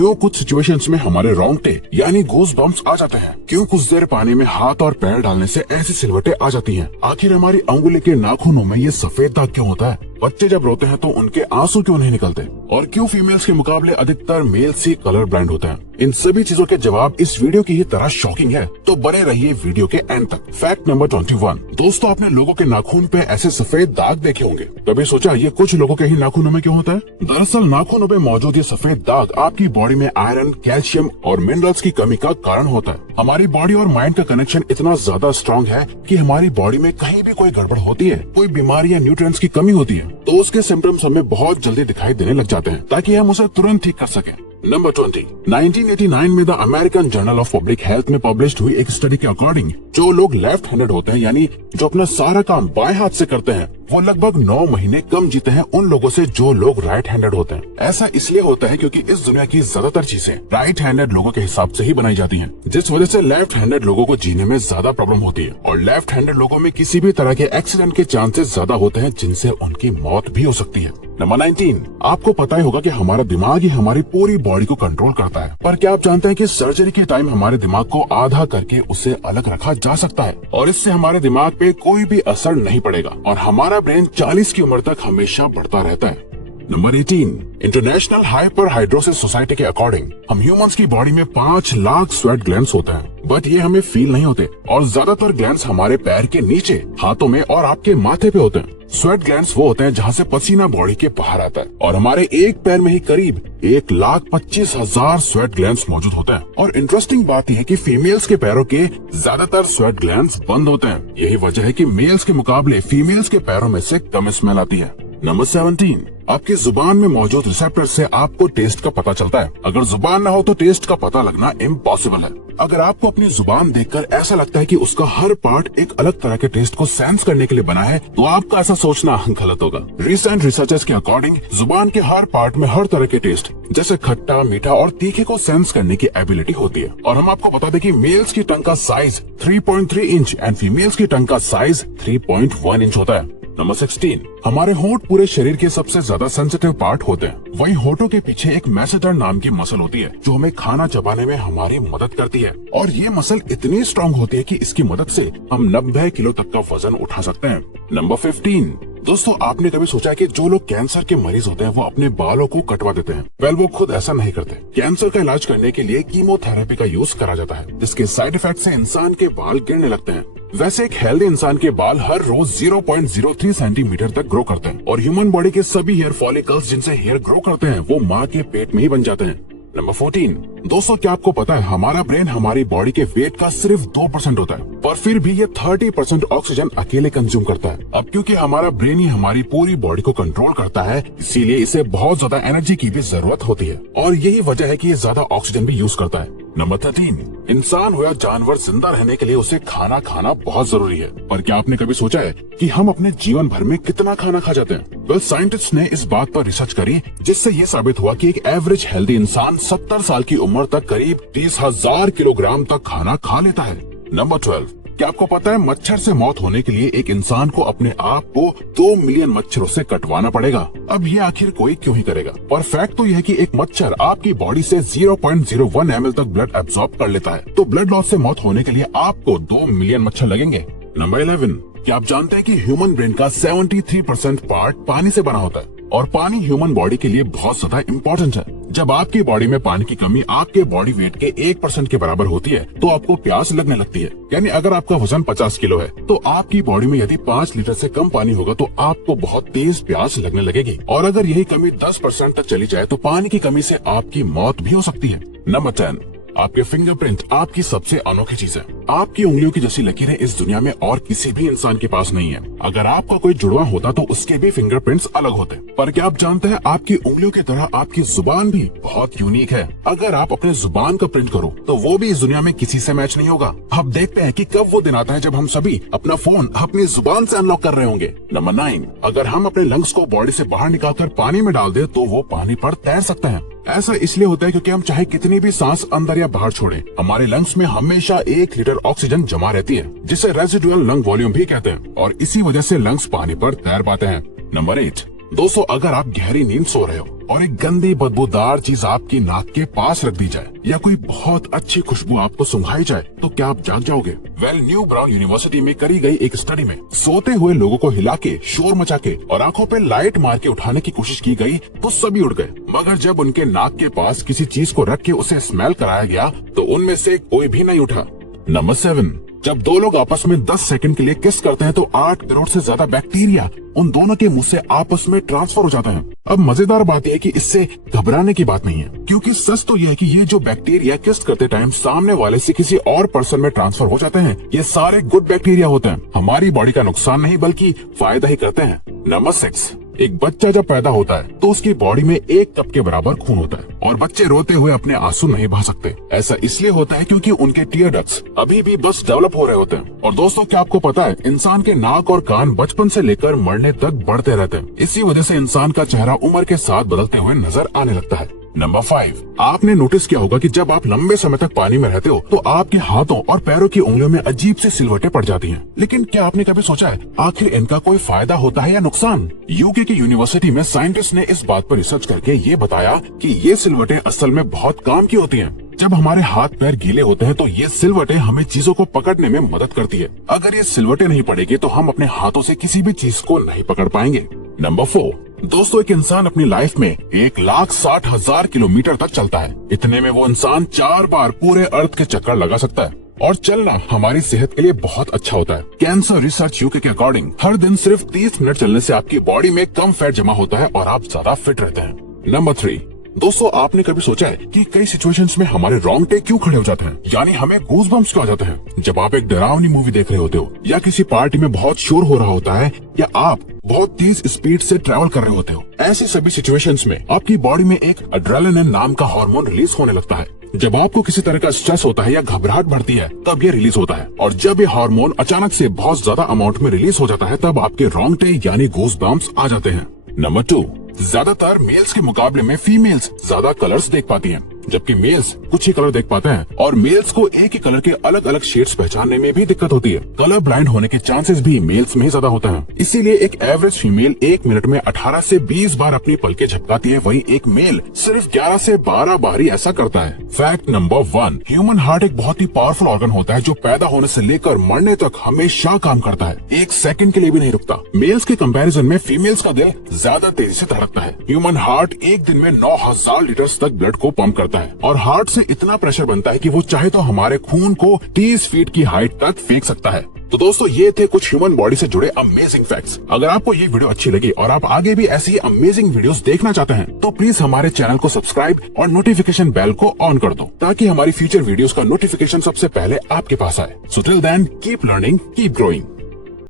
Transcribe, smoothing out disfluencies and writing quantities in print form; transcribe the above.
क्यों कुछ सिचुएशंस में हमारे रोंगटे यानी गूज बम्प्स आ जाते हैं, क्यों कुछ देर पानी में हाथ और पैर डालने से ऐसी सिलवटें आ जाती हैं, आखिर हमारी अंगुली के नाखूनों में ये सफेद दाग क्यों होता है, बच्चे जब रोते हैं तो उनके आंसू क्यों नहीं निकलते, और क्यों फीमेल्स के मुकाबले अधिकतर मेल्स ही कलर ब्लाइंड होते हैं। इन सभी चीजों के जवाब इस वीडियो की ही तरह शॉकिंग है, तो बने रहिए वीडियो के एंड तक। Fact number 21। दोस्तों, आपने लोगों के नाखून पे ऐसे सफेद दाग देखे होंगे। कभी सोचा ये कुछ लोगों के ही नाखूनों में क्यों होता है? दरअसल नाखूनों पे मौजूद ये सफेद दाग आपकी बॉडी में आयरन, कैल्शियम और मिनरल्स की कमी का कारण होता है। हमारी बॉडी और माइंड का कनेक्शन इतना ज्यादा स्ट्रॉन्ग है कि हमारी बॉडी में कहीं भी कोई गड़बड़ होती है, कोई बीमारी या न्यूट्रिएंट्स की कमी होती है, तो उसके सिम्टम्स हमें बहुत जल्दी दिखाई देने लग जाते हैं, ताकि हम उसे तुरंत ठीक कर सकें। नंबर 20। 1989 में the American journal of public health में पब्लिश हुई एक स्टडी के अकॉर्डिंग जो लोग लेफ्ट हैंडेड होते हैं, यानी जो अपना सारा काम बाएं हाथ से करते हैं, वो लगभग 9 महीने कम जीते हैं उन लोगों से जो लोग राइट हैंडेड होते हैं। ऐसा इसलिए होता है क्योंकि इस दुनिया की ज्यादातर चीजें राइट हैंडेड लोगों के हिसाब से ही बनाई जाती हैं, जिस वजह से लेफ्ट हैंडेड लोगों को जीने में ज्यादा प्रॉब्लम होती है, और लेफ्ट हैंडेड लोगों में किसी भी तरह के एक्सीडेंट के चांसेस ज्यादा होते हैं, जिनसे उनकी मौत भी हो सकती है। नंबर 19। आपको पता ही होगा कि हमारा दिमाग ही हमारी पूरी बॉडी को कंट्रोल करता है, पर क्या आप जानते हैं कि सर्जरी के टाइम हमारे दिमाग को आधा करके उसे अलग रखा जा सकता है, और इससे हमारे दिमाग पे कोई भी असर नहीं पड़ेगा, और हमारा ब्रेन 40 की उम्र तक हमेशा बढ़ता रहता है। नंबर 18। इंटरनेशनल हाइपरहाइड्रोसिस सोसाइटी के अकॉर्डिंग हम ह्यूमंस की बॉडी में 5 लाख स्वेट ग्लैंड्स होते हैं, बट ये हमें फील नहीं होते, और ज्यादातर ग्लैंड्स हमारे पैर के नीचे, हाथों में और आपके माथे पे होते हैं। स्वेट ग्लैंड्स वो होते हैं जहाँ से पसीना बॉडी के बाहर आता है, और हमारे एक पैर में ही करीब 1,25,000 स्वेट ग्लैंड्स मौजूद होते हैं। और इंटरेस्टिंग बात यह है कि फीमेल्स के पैरों के ज्यादातर स्वेट ग्लैंड्स बंद होते हैं। यही वजह है कि मेल्स के मुकाबले फीमेल्स के पैरों में से कम स्मेल आती है। नंबर 17। आपकी जुबान में मौजूद रिसेप्टर से आपको टेस्ट का पता चलता है। अगर जुबान ना हो तो टेस्ट का पता लगना इम्पॉसिबल है। अगर आपको अपनी जुबान देखकर ऐसा लगता है कि उसका हर पार्ट एक अलग तरह के टेस्ट को सेंस करने के लिए बना है, तो आपका ऐसा सोचना गलत होगा। रिसेंट रिसर्चर्स के अकॉर्डिंग जुबान के हर पार्ट में हर तरह के टेस्ट जैसे खट्टा, मीठा और तीखे को सेंस करने की एबिलिटी होती है। और हम आपको बता दें कि मेल्स की टंग का साइज 3.3 इंच एंड फीमेल्स की टंग का साइज 3.1 इंच होता है। नंबर 16। हमारे होंठ पूरे शरीर के सबसे ज्यादा सेंसिटिव पार्ट होते हैं। वहीं होठों के पीछे एक मैसेडर नाम की मसल होती है, जो हमें खाना चबाने में हमारी मदद करती है, और ये मसल इतनी स्ट्रांग होती है कि इसकी मदद से हम 90 किलो तक का वजन उठा सकते हैं। नंबर 15। दोस्तों, आपने कभी सोचा कि जो लोग कैंसर के मरीज होते हैं वो अपने बालों को कटवा देते हैं? वेल, वो खुद ऐसा नहीं करते। कैंसर का इलाज करने के लिए कीमोथेरेपी का यूज करा जाता है, जिसके साइड इफेक्ट से इंसान के बाल गिरने लगते हैं। वैसे एक हेल्दी इंसान के बाल हर रोज 0.03 सेंटीमीटर तक ग्रो करते हैं, और ह्यूमन बॉडी के सभी हेयर फॉलिकल्स जिनसे हेयर ग्रो करते हैं वो माँ के पेट में ही बन जाते हैं। नंबर 14। दोस्तों, क्या आपको पता है हमारा ब्रेन हमारी बॉडी के वेट का सिर्फ 2% होता है, पर फिर भी ये 30% ऑक्सीजन अकेले कंज्यूम करता है। अब क्योंकि हमारा ब्रेन ही हमारी पूरी बॉडी को कंट्रोल करता है, इसीलिए इसे बहुत ज्यादा एनर्जी की भी जरूरत होती है, और यही वजह है कि ये ज्यादा ऑक्सीजन भी यूज करता है। नंबर 13। इंसान हो या जानवर, जिंदा रहने के लिए उसे खाना खाना बहुत जरूरी है, पर क्या आपने कभी सोचा है कि हम अपने जीवन भर में कितना खाना खा जाते हैं? वेल, साइंटिस्ट ने इस बात पर रिसर्च करी, जिससे ये साबित हुआ कि एक एवरेज हेल्दी इंसान 70 साल की उम्र तक करीब 30,000 किलोग्राम तक खाना खा लेता है। नंबर 12। क्या आपको पता है मच्छर से मौत होने के लिए एक इंसान को अपने आप को 2 मिलियन मच्छरों से कटवाना पड़ेगा? अब ये आखिर कोई क्यों ही करेगा? पर फैक्ट तो यह है कि एक मच्छर आपकी बॉडी से 0.01 ml तक ब्लड एब्सॉर्ब कर लेता है, तो ब्लड लॉस से मौत होने के लिए आपको 2 मिलियन मच्छर लगेंगे। नंबर 11। क्या आप जानते हैं कि ह्यूमन ब्रेन का 73% पार्ट पानी से बना होता है, और पानी ह्यूमन बॉडी के लिए बहुत ज्यादा इम्पोर्टेंट है। जब आपकी बॉडी में पानी की कमी आपके बॉडी वेट के 1% के बराबर होती है, तो आपको प्यास लगने लगती है। यानी अगर आपका वजन 50 किलो है, तो आपकी बॉडी में यदि 5 लीटर से कम पानी होगा तो आपको बहुत तेज प्यास लगने लगेगी, और अगर यही कमी 10% तक चली जाए तो पानी की कमी से आपकी मौत भी हो सकती है। नंबर 10। आपके फिंगरप्रिंट आपकी सबसे अनोखी चीज है। आपकी उंगलियों की जैसी लकीरें इस दुनिया में और किसी भी इंसान के पास नहीं है। अगर आपका कोई जुड़वा होता तो उसके भी फिंगरप्रिंट्स अलग होते, पर क्या आप जानते हैं आपकी उंगलियों की तरह आपकी जुबान भी बहुत यूनिक है। अगर आप अपने जुबान का प्रिंट करो तो वो भी इस दुनिया में किसी से मैच नहीं होगा। अब देखते हैं कि कब वो दिन आता है जब हम सभी अपना फोन अपनी जुबान से अनलॉक कर रहे होंगे। नंबर 9। अगर हम अपने लंग्स को बॉडी से बाहर निकालकर पानी में डाल दे तो वो पानी पर तैर सकते हैं। ऐसा इसलिए होता है क्योंकि हम चाहे कितनी भी सांस अंदर या बाहर छोड़ें, हमारे लंग्स में हमेशा 1 लीटर ऑक्सीजन जमा रहती है, जिसे रेजिडुअल लंग वॉल्यूम भी कहते हैं, और इसी वजह से लंग्स पानी पर तैर पाते हैं। नंबर 8। दोस्तों अगर आप गहरी नींद सो रहे हो और एक गंदी बदबूदार चीज आपकी नाक के पास रख दी जाए या कोई बहुत अच्छी खुशबू आपको सुंघाई जाए तो क्या आप जाग जाओगे? न्यू ब्राउन यूनिवर्सिटी में करी गई एक स्टडी में सोते हुए लोगों को हिला के, शोर मचा के और आंखों पे लाइट मार के उठाने की कोशिश की गई तो सभी उठ गए, मगर जब उनके नाक के पास किसी चीज को रख के उसे स्मेल कराया गया तो उनमें से कोई भी नहीं उठा। नंबर 7, जब दो लोग आपस में 10 सेकंड के लिए किस करते हैं तो 8 करोड़ से ज्यादा बैक्टीरिया उन दोनों के मुंह से आपस में ट्रांसफर हो जाते हैं। अब मजेदार बात यह है कि इससे घबराने की बात नहीं है, क्योंकि सच तो यह है कि ये जो बैक्टीरिया किस करते टाइम सामने वाले से किसी और पर्सन में ट्रांसफर हो जाते हैं, ये सारे गुड बैक्टीरिया होते हैं, हमारी बॉडी का नुकसान नहीं बल्कि फायदा ही करते हैं। नंबर 6, एक बच्चा जब पैदा होता है तो उसकी बॉडी में 1 कप के बराबर खून होता है और बच्चे रोते हुए अपने आंसू नहीं बहा सकते। ऐसा इसलिए होता है क्योंकि उनके टीयर डक्ट्स अभी भी बस डेवलप हो रहे होते हैं। और दोस्तों क्या आपको पता है, इंसान के नाक और कान बचपन से लेकर मरने तक बढ़ते रहते हैं। इसी वजह से इंसान का चेहरा उम्र के साथ बदलते हुए नजर आने लगता है। नंबर 5, आपने नोटिस किया होगा कि जब आप लंबे समय तक पानी में रहते हो तो आपके हाथों और पैरों की उंगलियों में अजीब सी सिलवटें पड़ जाती हैं। लेकिन क्या आपने कभी सोचा है आखिर इनका कोई फायदा होता है या नुकसान? यूके की यूनिवर्सिटी में साइंटिस्ट ने इस बात पर रिसर्च करके ये बताया कि ये सिलवटें असल में बहुत काम की होती हैं। जब हमारे हाथ पैर गीले होते हैं तो ये सिलवटें हमें चीजों को पकड़ने में मदद करती है। अगर ये सिलवटें नहीं पड़ेगी तो हम अपने हाथों से किसी भी चीज को नहीं पकड़ पाएंगे। नंबर 4, दोस्तों एक इंसान अपनी लाइफ में 1,60,000 किलोमीटर तक चलता है। इतने में वो इंसान 4 बार पूरे अर्थ के चक्कर लगा सकता है और चलना हमारी सेहत के लिए बहुत अच्छा होता है। कैंसर रिसर्च यूके के अकॉर्डिंग हर दिन सिर्फ 30 मिनट चलने से आपकी बॉडी में कम फैट जमा होता है और आप ज्यादा फिट रहते हैं। नंबर 3, दोस्तों आपने कभी सोचा है कि कई सिचुएशंस में हमारे रोंगटे क्यों खड़े हो जाते हैं, यानी हमें गूज़बम्प्स क्यों आ जाते हैं? जब आप एक डरावनी मूवी देख रहे होते हो या किसी पार्टी में बहुत शोर हो रहा होता है या आप बहुत तेज स्पीड से ट्रैवल कर रहे होते हो, ऐसी सभी सिचुएशंस में आपकी बॉडी में एक एड्रेनालिन नाम का हार्मोन रिलीज होने लगता है। जब आपको किसी तरह का स्ट्रेस होता है या घबराहट बढ़ती है तब ये रिलीज होता है, और जब ये हार्मोन अचानक से बहुत ज्यादा अमाउंट में रिलीज हो जाता है तब आपके रोंगटे यानी गूज़बम्प्स आ जाते हैं। नंबर 2, ज्यादातर मेल्स के मुकाबले में फीमेल्स ज्यादा कलर्स देख पाती हैं, जबकि मेल्स कुछ ही कलर देख पाते हैं और मेल्स को एक ही कलर के अलग अलग शेड्स पहचानने में भी दिक्कत होती है। कलर ब्लाइंड होने के चांसेस भी मेल्स में ही ज्यादा होता है। इसीलिए एक एवरेज फीमेल 1 मिनट में 18 से 20 बार अपनी पलकें झपकाती है, वहीं एक मेल सिर्फ 11 से 12 बार ही ऐसा करता है। फैक्ट नंबर 1, ह्यूमन हार्ट एक बहुत ही पावरफुल ऑर्गन होता है जो पैदा होने से लेकर मरने तक हमेशा काम करता है, 1 सेकंड के लिए भी नहीं रुकता। मेल्स के कंपैरिजन में फीमेल्स का दिल ज्यादा तेजी से धड़कता है। ह्यूमन हार्ट एक दिन में 9,000 लीटर तक ब्लड को पंप करता है और हार्ट से इतना प्रेशर बनता है कि वो चाहे तो हमारे खून को 30 फीट की हाइट तक फेंक सकता है। तो दोस्तों ये थे कुछ ह्यूमन बॉडी से जुड़े अमेजिंग फैक्ट्स। अगर आपको ये वीडियो अच्छी लगी और आप आगे भी ऐसी अमेजिंग वीडियोस देखना चाहते हैं तो प्लीज हमारे चैनल को सब्सक्राइब और नोटिफिकेशन बेल को ऑन कर दो ताकि हमारी फ्यूचर वीडियोस का नोटिफिकेशन सबसे पहले आपके पास आए। So till then keep learning, keep growing.